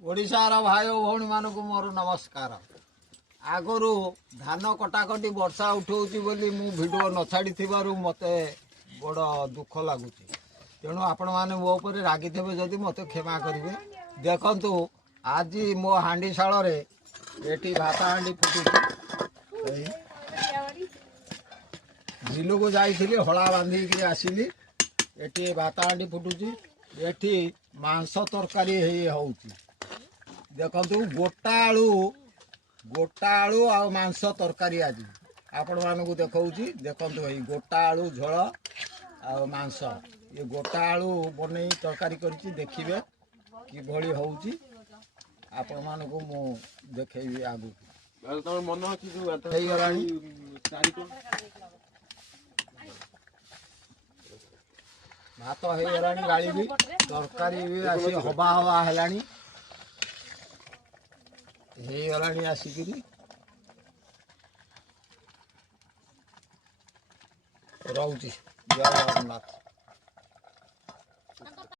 ओडिशार भाई भौणी मानक मोर नमस्कार। आगरू धान कटाकटी वर्षा उठाऊँगी बोली मु भिडियो न छाड़ी मत बड़ दुख लगुच। तेणु आपण मैंने मो पर रागी थे जदि मत क्षमा करेंगे। देखु आज मो हांडीशाल ये भात हांडी फुटुची बिल को जाइली हला बांधिक आसली ये भात हांडी फुटुची ये मांस तरकारी होउची। देखु गोटा आलू आ मांस तरकारी आज आपण मानक देखौची। देखु गोटा आलू झोल आ मांस ये गोटा आलू बन तरकारी करछि देखिबे कि भली होउची। आपण मानक मु देखैबी आगु तमर मन अछि जो हेई गलानी भात हेई गलानी गाली भी तरकारी भी आसी हवा हवा हेलानी हेई गलानी आसिकरी रहउची। जय जगन्नाथ।